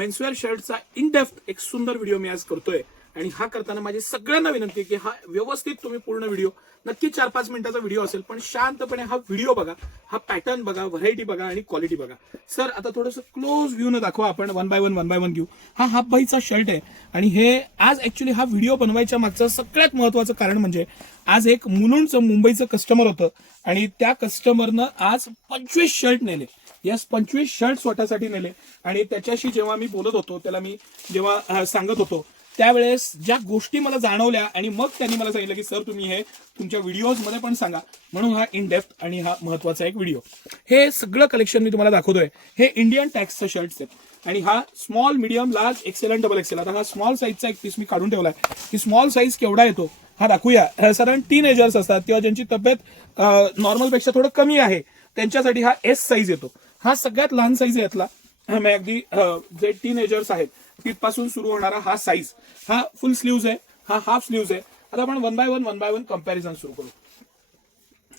Menswear शर्टचा in depth एक सुंदर व्हिडिओ मी आज करतोय आणि हा करताना माझी सगळ्यांना विनंती की हा व्यवस्थित तुम्ही पूर्ण व्हिडिओ नक्की 4-5 मिनिटाचा व्हिडिओ असेल पण शांतपणे हा व्हिडिओ बघा, हा पॅटर्न बघा, व्हरायटी बघा आणि क्वालिटी बघा. सर आता थोडंसं क्लोज व्ह्यू न दाखवा, आपण वन बाय वन घेऊ. हा हाफ बाईचा शर्ट आहे आणि हे आज ऍक्च्युली हा व्हिडिओ बनवायच्या मागचं सगळ्यात महत्वाचं कारण म्हणजे आज एक मुलुंडचं मुंबईचं कस्टमर होतं आणि त्या कस्टमरनं आज 25 शर्ट नेले. यस, 25 शर्ट स्वतःसाठी नेले आणि त्याच्याशी जेव्हा मी बोलत होतो, त्याला मी जेव्हा सांगत होतो त्यावेळेस ज्या गोष्टी मला जाणवल्या आणि मग त्यांनी मला सांगितलं की सर तुम्ही हे तुमच्या व्हिडिओजमध्ये पण सांगा, म्हणून हा इन डेप्थ आणि हा महत्वाचा एक व्हिडिओ. हे सगळं कलेक्शन मी तुम्हाला दाखवतोय. हे इंडियन टॅक्सचं शर्ट्स आहेत आणि हा स्मॉल, मीडियम, लार्ज, एक्सेल आणि डबल एक्सेल. आता हा स्मॉल साईजचा एक पीस मी काढून ठेवलाय की स्मॉल साईज केवढा येतो हा दाखवूया. साधारण टीनेजर्स असतात किंवा ज्यांची तब्येत नॉर्मलपेक्षा थोडं कमी आहे त्यांच्यासाठी हा एस साईज येतो. हा सगळ्यात लहान साईज आहे यातला. मी अगदी जे टीनेजर्स आहेत तिथपासून सुरू होणारा हा साईज. हा फुल स्लीव्ज आहे, हा हाफ स्लीव्ज आहे. आता आपण वन बाय वन कंपॅरिझन सुरू करू.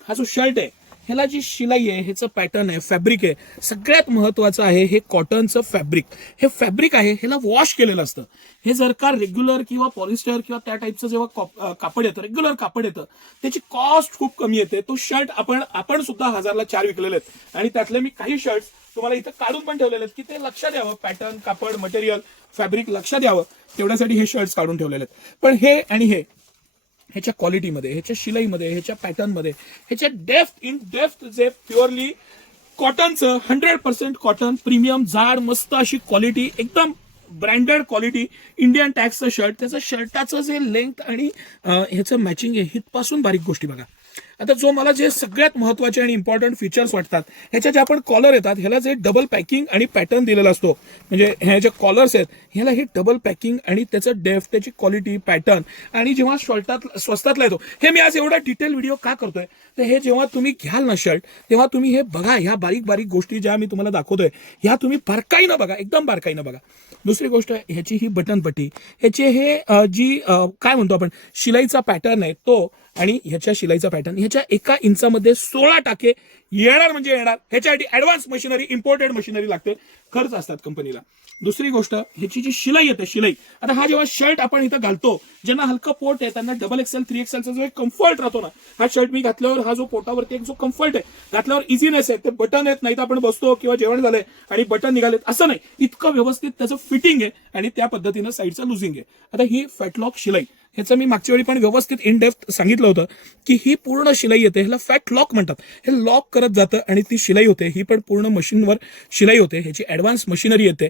हा जो शर्ट आहे ह्याला जी शिलाई आहे, ह्याचं पॅटर्न आहे, फॅब्रिक आहे, सगळ्यात महत्वाचं आहे हे कॉटनचं फॅब्रिक. हे फॅब्रिक आहे ह्याला वॉश केलेलं असतं. हे जर का रेग्युलर किंवा पॉलिस्टर किंवा त्या टाईपचं जेव्हा कापड येतं, रेग्युलर कापड येतं, त्याची कॉस्ट खूप कमी येते. तो शर्ट आपण सुद्धा 1000ला 4 विकलेले आहेत आणि त्यातले मी काही शर्ट्स तुम्हाला इथं काढून पण ठेवलेले आहेत की ते लक्षात यावं, पॅटर्न, कापड, मटेरियल, फॅब्रिक लक्षात यावं, तेवढ्यासाठी हे शर्ट्स काढून ठेवलेले आहेत. पण हे आणि हे ह्याच्या क्वालिटीमध्ये, ह्याच्या शिलाईमध्ये, ह्याच्या पॅटर्नमध्ये, ह्याच्या इन डेप्थ जे प्युअरली कॉटनचं 100% कॉटन, प्रीमियम, जाड, मस्त अशी क्वालिटी, एकदम ब्रँडेड क्वालिटी, इंडियन टॅक्सचं शर्ट. त्याचं शर्टाचं जे लेंथ आणि ह्याचं मॅचिंग आहे, हितपासून बारीक गोष्टी बघा. आता जो मला जे सगळ्यात महत्वाचे आणि इम्पॉर्टंट फीचर्स वाटतात, ह्याच्या जे आपण कॉलर येतात ह्याला जे डबल पॅकिंग आणि पॅटर्न दिलेला असतो, म्हणजे ह्या जे कॉलर्स आहेत ह्याला हे डबल पॅकिंग आणि त्याचं डेप्थ, त्याची क्वालिटी, पॅटर्न आणि जेव्हा स्वस्तातला येतो. हे मी आज एवढा डिटेल व्हिडिओ का करतोय तर हे जेव्हा तुम्ही घ्याल ना शर्ट तेव्हा तुम्ही हे बघा, ह्या बारीक गोष्टी ज्या मी तुम्हाला दाखवतोय ह्या तुम्ही बारकाईनं बघा, एकदम बारकाईनं बघा. दुसरी गोष्ट ह्याची ही बटनपट्टी, ह्याचे हे जी काय म्हणतो आपण शिलाईचा पॅटर्न आहे तो आणि ह्याच्या शिलाईचा पॅटर्न, ह्याच्या 1 इंचामध्ये 16 टाके येणार म्हणजे येणार. ह्याच्यासाठी ऍडव्हान्स मशिनरी, इम्पोर्टेड मशिनरी लागते, खर्च असतात कंपनीला. दुसरी गोष्ट ह्याची जी शिलाई येते, शिलाई. आता हा जेव्हा शर्ट आपण इथं घालतो, ज्यांना हलकं पोट आहे त्यांना डबल एक्सेल, 3 एक्सेलचा जो एक कम्फर्ट राहतो ना, हा शर्ट मी घातल्यावर हा जो पोटावरती एक जो कम्फर्ट आहे, घातल्यावर इझीनेस आहे. ते बटन आहेत, नाही तर आपण बसतो किंवा जेवण झालंय आणि बटन निघालेत असं नाही, इतकं व्यवस्थित त्याचं फिटिंग आहे आणि त्या पद्धतीनं साईडचं लुझिंग आहे. आता ही फॅटलॉक शिलाई, ह्याचं मी मागच्या वेळी पण व्यवस्थित इन डेप्थ सांगितलं होतं की ही पूर्ण शिलाई येते, ह्याला फॅट लॉक म्हणतात. हे लॉक करत जातं आणि ती शिलाई होते, ही पण पूर्ण मशीनवर शिलाई होते. ह्याची ऍडव्हान्स मशिनरी येते.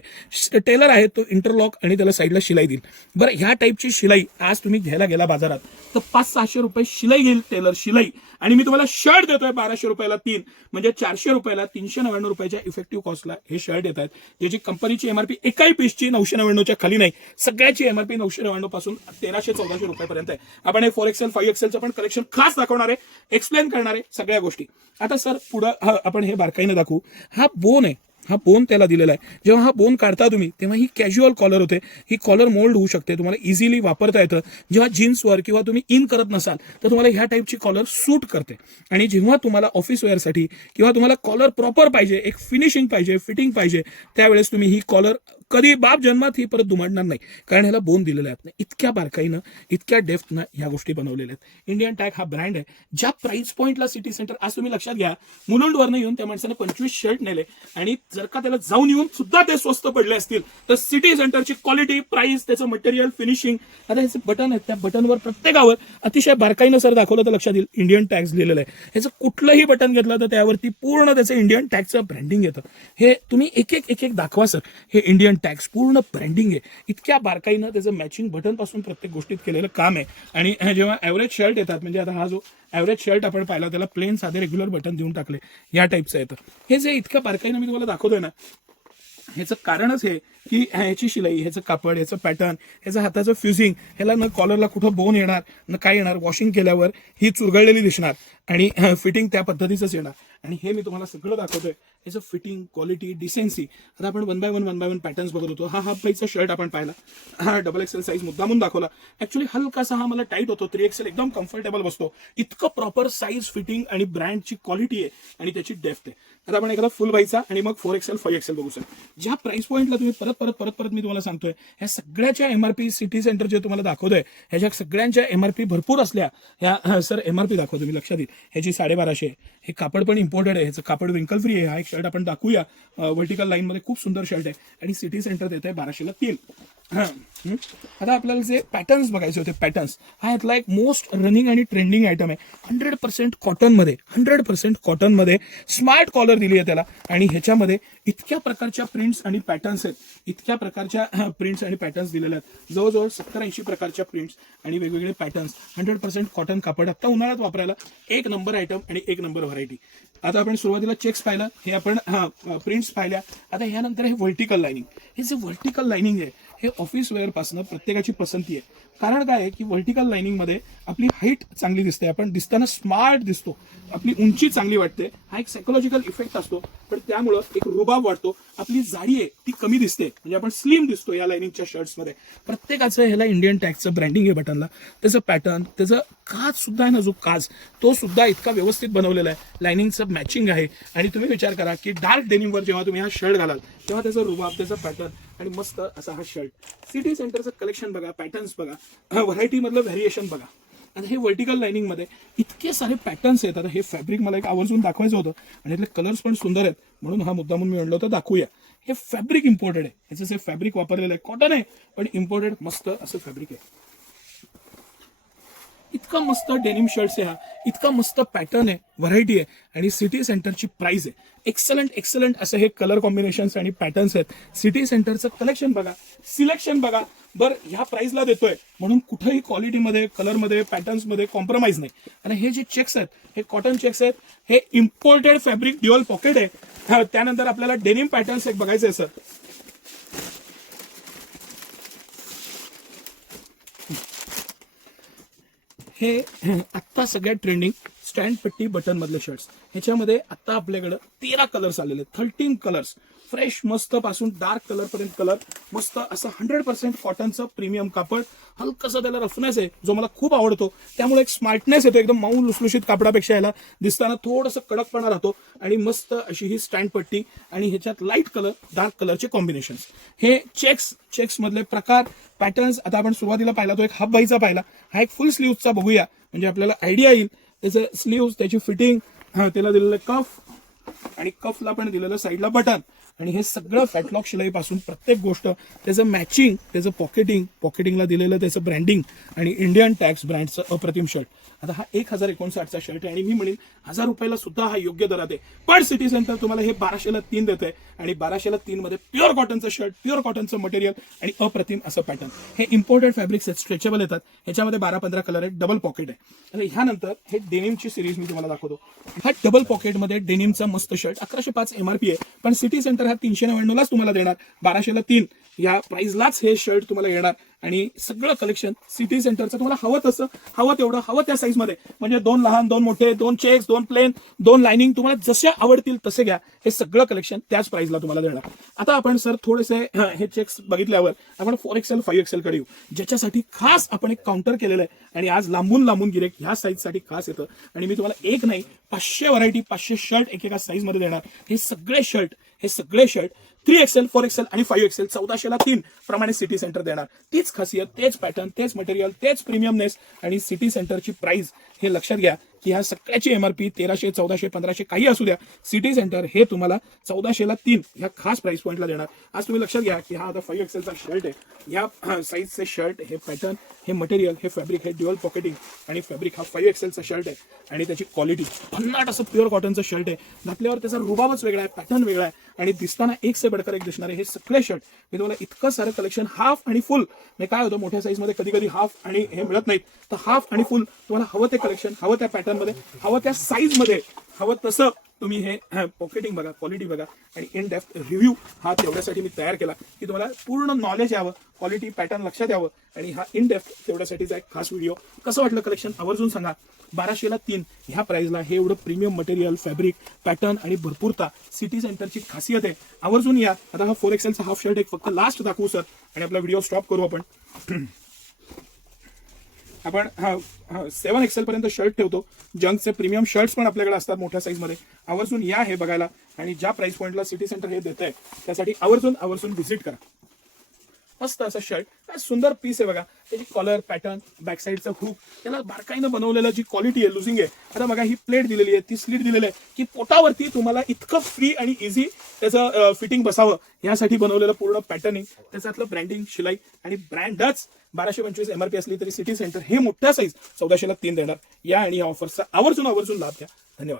टेलर आहे तो इंटरलॉक आणि त्याला साईडला शिलाई देईल. बरं, ह्या टाईपची शिलाई आज तुम्ही घ्यायला गेला बाजारात तर 500-600 रुपये शिलाई घेईल टेलर, शिलाई. आणि मी तुम्हाला शर्ट देतोय 1200 रुपयाला 3, म्हणजे 400 रुपयाला 399 रुपयाच्या इफेक्टिव्ह कॉस्टला हे शर्ट येत आहेत. ज्याची कंपनीची एमआरपी एकाही पीसची 999च्या खाली नाही, सगळ्याची एमआरपी 999 पासून 1300-1400 रुपयापर्यंत आहे. आपण हे 4XL, 5XLचं पण कलेक्शन खास दाखवणार आहे, एक्सप्लेन करणार आहे सगळ्या गोष्टी. आता सर पुढं आपण हे बारकाईनं दाखवू. हा बोन आहे, हा बोन त्याला दिलेला आहे. जेव्हा हा बोन काढता तुम्ही तेव्हा ही कॅज्युअल कॉलर होते, ही कॉलर मोल्ड होऊ शकते, तुम्हाला इझिली वापरता येतं. जेव्हा जीन्सवर किंवा तुम्ही इन करत नसाल तर तुम्हाला ह्या टाईपची कॉलर सूट करते. आणि जेव्हा तुम्हाला ऑफिस वेअरसाठी किंवा तुम्हाला कॉलर प्रॉपर पाहिजे, एक फिनिशिंग पाहिजे, फिटिंग पाहिजे, त्यावेळेस तुम्ही ही कॉलर कधी बाप जन्मात ही परत दुमडणार नाही, कारण ह्याला बोन दिलेले आहेत. इतक्या बारकाईनं, इतक्या डेप्थनं ह्या गोष्टी बनवलेल्या आहेत. इंडियन टॅग हा ब्रँड आहे. ज्या प्राइस पॉईंटला सिटी सेंटर, आज तुम्ही लक्षात घ्या, मुलुंडवरनं येऊन त्या माणसाने 25 शर्ट नेले आणि जर का त्याला जाऊन येऊन सुद्धा ते स्वस्त पडले असतील तर सिटी सेंटरची क्वालिटी, प्राइस, त्याचं मटेरियल, फिनिशिंग. आता ह्याचे बटन आहेत, त्या बटनवर प्रत्येकावर अतिशय बारकाईनं सर दाखवलं तर लक्षात येईल इंडियन टॅक्स लिहिलेलं आहे. ह्याचं कुठलंही बटन घेतलं तर त्यावरती पूर्ण त्याचं इंडियन टॅक्सचं ब्रँडिंग येतं. हे तुम्ही एक एक दाखवा सर, हे इंडियन टॅक्स पूर्ण ब्रँडिंग आहे. इतक्या बारकाईनं त्याचं मॅचिंग बटन पासून प्रत्येक गोष्टीत केलेलं काम आहे. आणि जेव्हा ॲव्हरेज शर्ट येतात, म्हणजे आता हा जो ॲव्हरेज शर्ट आपण पाहिला त्याला प्लेन साधे रेग्युलर बटन देऊन टाकले, या टाईपचं येतं. हे जे इतक्या बारकाईनं मी तुम्हाला दाखवतोय ना, ह्याचं कारणच हे की ह्याची शिलाई, ह्याचं कापड, ह्याचं पॅटर्न, ह्याचं हाताचं फ्युजिंग, ह्याला न कॉलरला कुठं बोन येणार न काय येणार, वॉशिंग केल्यावर ही चुरगळलेली दिसणार आणि फिटिंग त्या पद्धतीचंच येणार. आणि हे मी तुम्हाला सगळं दाखवतोय, याचं फिटिंग, क्वालिटी, डिसेन्सी. आता आपण वन बाय वन पॅटर्न्स बघत होतो. हा हाफ बाईचा शर्ट आपण पाहिला, हा डबल एक्सेल साईज मुद्दामून दाखवला. ऍक्च्युली हलकासा हा मला टाईट होतो, 3XL एकदम कम्फर्टेबल बसतो. इतकं प्रॉपर साईज, फिटिंग आणि ब्रँडची क्वालिटी आहे आणि त्याची डेप्थ आहे. आता आपण एखादा फुल बाईचा आणि मग 4XL 5XL बघू सर. ज्या प्राइस पॉईंटला तुम्ही परत मी तुम्हाला सांगतोय, ह्या सगळ्याच्या एमआरपी सिटी सेंटर जे तुम्हाला दाखवतोय ह्याच्या सगळ्यांच्या एमआरपी भरपूर असल्या. ह्या सर एमआरपी दाखवतो मी, लक्षात येईल. ह्याची 1250 आहे. हे कापड पण इम्पोर्टेड आहे, ह्याचं कापड विंकल फ्री आहे. हा एक शर्ट आपण दाखवूया, व्हर्टिकल लाईन मध्ये खूप सुंदर शर्ट आहे आणि सिटी सेंटर देत आहे 1203. आता आपल्याला जे पॅटर्न्स बघायचे होते, पॅटर्न्स हा यातला एक मोस्ट रनिंग आणि ट्रेंडिंग आयटम आहे. 100% कॉटनमध्ये, 100% कॉटनमध्ये स्मार्ट कॉलर दिली आहे त्याला. आणि ह्याच्यामध्ये इतक्या प्रकारच्या प्रिंट्स आणि पॅटर्न्स आहेत, इतक्या प्रकारच्या प्रिंट्स आणि पॅटर्न्स दिलेल्या आहेत. जवळजवळ 70-80 प्रकारच्या प्रिंट्स आणि वेगवेगळे पॅटर्न्स. 100% कॉटन कापड. आता उन्हाळ्यात वापरायला एक नंबर आयटम आणि एक नंबर व्हरायटी. आता आपण सुरुवातीला चेक्स पाहिलं, हे आपण प्रिंट्स पाहिल्या. आता ह्यानंतर हे व्हर्टिकल लाइनिंग. हे जे व्हर्टिकल लाइनिंग आहे हे ऑफिस वेअर पासून प्रत्येकाची पसंती आहे. कारण काय आहे की व्हर्टिकल लाइनिंग मध्ये आपली हाईट चांगली दिसते, आपण दिसताना स्मार्ट दिसतो, आपली उंची चांगली वाटते. हा एक सायकोलॉजिकल इफेक्ट असतो, पण त्यामुळं एक रुबाब वाटतो. आपली जाडी आहे ती कमी दिसते, म्हणजे आपण स्लिम दिसतो या लाइनिंगच्या शर्ट्समध्ये. प्रत्येकाचं ह्याला इंडियन टॅगचं ब्रँडिंग आहे बटनला. त्याचं पॅटर्न, त्याचं काज सुद्धा आहे ना, जो काज तो सुद्धा इतका व्यवस्थित बनवलेला आहे. लाइनिंगचं मॅचिंग आहे. आणि तुम्ही विचार करा की डार्क डेनिमवर जेव्हा तुम्ही हा शर्ट घालाल तेव्हा त्याचं रुबाब, त्याचं पॅटर्न आणि मस्त असा हा शर्ट. सिटी सेंटरचं कलेक्शन बघा, पॅटर्न्स बघा, व्हरायटी मधलं व्हेरिएशन बघा. आता हे व्हर्टिकल लाइनिंग मध्ये इतके सारे पॅटर्न्स आहेत. आता हे फॅब्रिक मला एक आवर्जून दाखवायचं होतं आणि यातले कलर्स पण सुंदर आहेत, म्हणून हा मुद्दा म्हणून मी म्हणलं होतं दाखवूया. हे फॅब्रिक इम्पोर्टेड आहे, ह्याचं जे फॅब्रिक वापरलेलं आहे कॉटन आहे, पण इम्पोर्टेड मस्त असं फॅब्रिक आहे. इतका मस्त डेनिम शर्ट्स आहे, हा इतका मस्त पॅटर्न आहे, व्हरायटी आहे आणि सिटी सेंटरची प्राइस आहे. एक्सलंट असं हे कलर कॉम्बिनेशन्स आणि पॅटर्न्स आहेत. सिटी सेंटरचं कलेक्शन बघा, सिलेक्शन बघा. बरं, ह्या प्राइसला देतोय म्हणून कुठेही क्वालिटीमध्ये, कलरमध्ये, पॅटर्न्समध्ये कॉम्प्रोमाइज नाही. आणि हे जे चेक्स आहेत हे कॉटन चेक्स आहेत, हे इम्पोर्टेड फॅब्रिक, ड्युअल पॉकेट आहे. त्यानंतर आपल्याला डेनिम पॅटर्न्स एक बघायचे आहे सर. हे आत्ता सगळ्यात ट्रेंडिंग स्टँड पट्टी बटन मधले शर्ट्स. ह्याच्यामध्ये आता आपल्याकडे 13 कलर्स आलेले, 13 कलर्स. फ्रेश मस्त पासून डार्क कलर पर्यंत कलर. मस्त असं 100% कॉटनचं प्रीमियम कापड. हलकसं त्याला रफनेस आहे जो मला खूप आवडतो, त्यामुळे एक स्मार्टनेस येतो. एकदम मऊ लुसलुशीत कापडापेक्षा याला दिसताना थोडंसं कडकपणा राहतो. आणि मस्त अशी ही स्टँड पट्टी आणि ह्याच्यात लाईट कलर, डार्क कलरचे कॉम्बिनेशन्स. हे चेक्स मधले प्रकार, पॅटर्न्स. आता आपण सुरुवातीला पाहिला तो एक हाफ बाईचा पाहिला, हा एक फुल स्लीव्हचा बघूया म्हणजे आपल्याला आयडिया येईल. त्याचे स्लीव्ह, त्याची फिटिंग, त्याला दिलेलं कफ आणि कफला पण दिलेलं साईडला बटन. आणि हे सगळं फॅटलॉक शिलाईपासून प्रत्येक गोष्ट, त्याचं मॅचिंग, त्याचं पॉकेटिंगला दिलेलं त्याचं ब्रँडिंग आणि इंडियन टॅक्स ब्रँडचं अप्रतिम शर्ट. आता हा 1059चा शर्ट आहे आणि मी म्हणेन 1000 रुपयाला सुद्धा हा योग्य दरात आहे. पण सिटी सेंटर तुम्हाला हे 1203 देत आहे आणि 1203 मध्ये प्युअर कॉटनचं शर्ट, प्युअर कॉटनचं मटेरियल आणि अप्रतिम असं पॅटर्न. हे इम्पोर्टेड फॅब्रिक्स आहेत, स्ट्रेचेबल येतात. ह्याच्यामध्ये 12-15 कलर आहेत, डबल पॉकेट आहे. आणि ह्यानंतर हे डेनिमची सिरीज मी तुम्हाला दाखवतो. हा डबल पॉकेटमध्ये डेनिमचा मस्त शर्ट 1105 एमआरपी आहे, पण सिटी सेंटर हा 399लाच तुम्हाला देणार. 1203 या प्राइसलाच हे शर्ट तुम्हाला येणार. आणि सगळं कलेक्शन सिटी सेंटरचं तुम्हाला हवं तसं, हवं तेवढं, हवं त्या साईजमध्ये, म्हणजे 2 लहान, 2 मोठे, 2 चेक्स, 2 प्लेन, 2 लाइनिंग, तुम्हाला जसे आवडतील तसे घ्या. हे सगळं कलेक्शन त्याच प्राइसला तुम्हाला देणार. आता आपण सर थोडेसे हे चेक्स बघितल्यावर आपण 4XL 5XL कडे येऊ, ज्याच्यासाठी खास आपण एक काउंटर केलेलं आहे. आणि आज लांबून गिरेक ह्या साईजसाठी खास येतं. आणि मी तुम्हाला एक नाही 500 व्हरायटी, 500 शर्ट एकेका साईजमध्ये देणार. हे सगळे शर्ट 3XL, 4XL आणि 5XL 1403 प्रमाणे सिटी सेंटर देणार. तीच खासियत, तेच पॅटर्न, तेच मटेरियल, तेच प्रीमियमनेस आणि सिटी सेंटरची प्राइस. हे लक्षात घ्या की ह्या सगळ्याची एमआरपी 1300, 1400, 1500 काही असू द्या, सिटी सेंटर हे तुम्हाला 1403 ह्या खास प्राइस पॉईंटला देणार. आज तुम्ही लक्षात घ्या की हा आता 5XLचा शर्ट आहे. ह्या साईजचे शर्ट, हे पॅटर्न, हे मटेरियल, हे फॅब्रिक, हे ड्युअल पॉकेटिंग आणि फॅब्रिक. हा 5XLचा शर्ट आहे आणि त्याची क्वालिटी भन्नाट असं प्युअर कॉटनचं शर्ट आहे. घातल्यावर त्याचा रुबाबच वेगळा आहे, पॅटर्न वेगळा आहे आणि दिसताना एक से बडकर एक दिसणारे हे सगळे शर्ट. मी तुम्हाला इतकं सारं कलेक्शन हाफ आणि फुल, म्हणजे काय होतं मोठ्या साईजमध्ये कधी हाफ आणि हे मिळत नाहीत, तर हाफ आणि फुल तुम्हाला हवं ते कलेक्शन, हवं त्या पॅटर्नमध्ये, हवं त्या साईजमध्ये, हवं तसं तुम्ही हे पॉकेटिंग बघा, क्वालिटी बघा आणि इन डेप्थ रिव्ह्यू हा तेवढ्यासाठी मी तयार केला की तुम्हाला पूर्ण नॉलेज यावं, क्वालिटी, पॅटर्न लक्षात यावं. आणि हा इन डेप्थ तेवढ्यासाठीचा एक खास व्हिडिओ. कसं वाटलं कलेक्शन आवर्जून सांगा. 1200ला 3 ह्या प्राइसला हे एवढं प्रीमियम मटेरियल, फॅब्रिक, पॅटर्न आणि भरपूरता सिटी सेंटरची खासियत आहे. आवर्जून या. आता हा 4XL हाफ शर्ट एक फक्त लास्ट दाखवू सर आणि आपला व्हिडिओ स्टॉप करू आपण. आपण 7XL पर्यंत शर्ट ठेवतो. जंकचे प्रीमियम शर्ट्स पण आपल्याकडे असतात मोठ्या साईजमध्ये. आवर्जून या हे बघायला आणि ज्या प्राइस पॉईंटला सिटी सेंटर हे देत आहे त्यासाठी आवर्जून व्हिजिट करा. मस्त असं शर्ट, काय सुंदर पीस आहे बघा. त्याची कॉलर, पॅटर्न, बॅक साईडचं हुक, त्याला बारकाईनं बनवलेलं जी क्वालिटी आहे, लुझिंग आहे. आता बघा ही प्लेट दिलेली आहे, ती स्लीट दिलेली आहे की पोटावरती तुम्हाला इतकं फ्री आणि इझी त्याचं फिटिंग बसावं यासाठी बनवलेलं पूर्ण पॅटर्निंग, त्याच्यातलं ब्रँडिंग, शिलाई आणि ब्रँडच 1225 MRP असली तरी सिटी सेंटर हे मोठ्या साईज 1400ला 3 देणार. या आणि या ऑफरचा आवर्जून लाभ घ्या. धन्यवाद.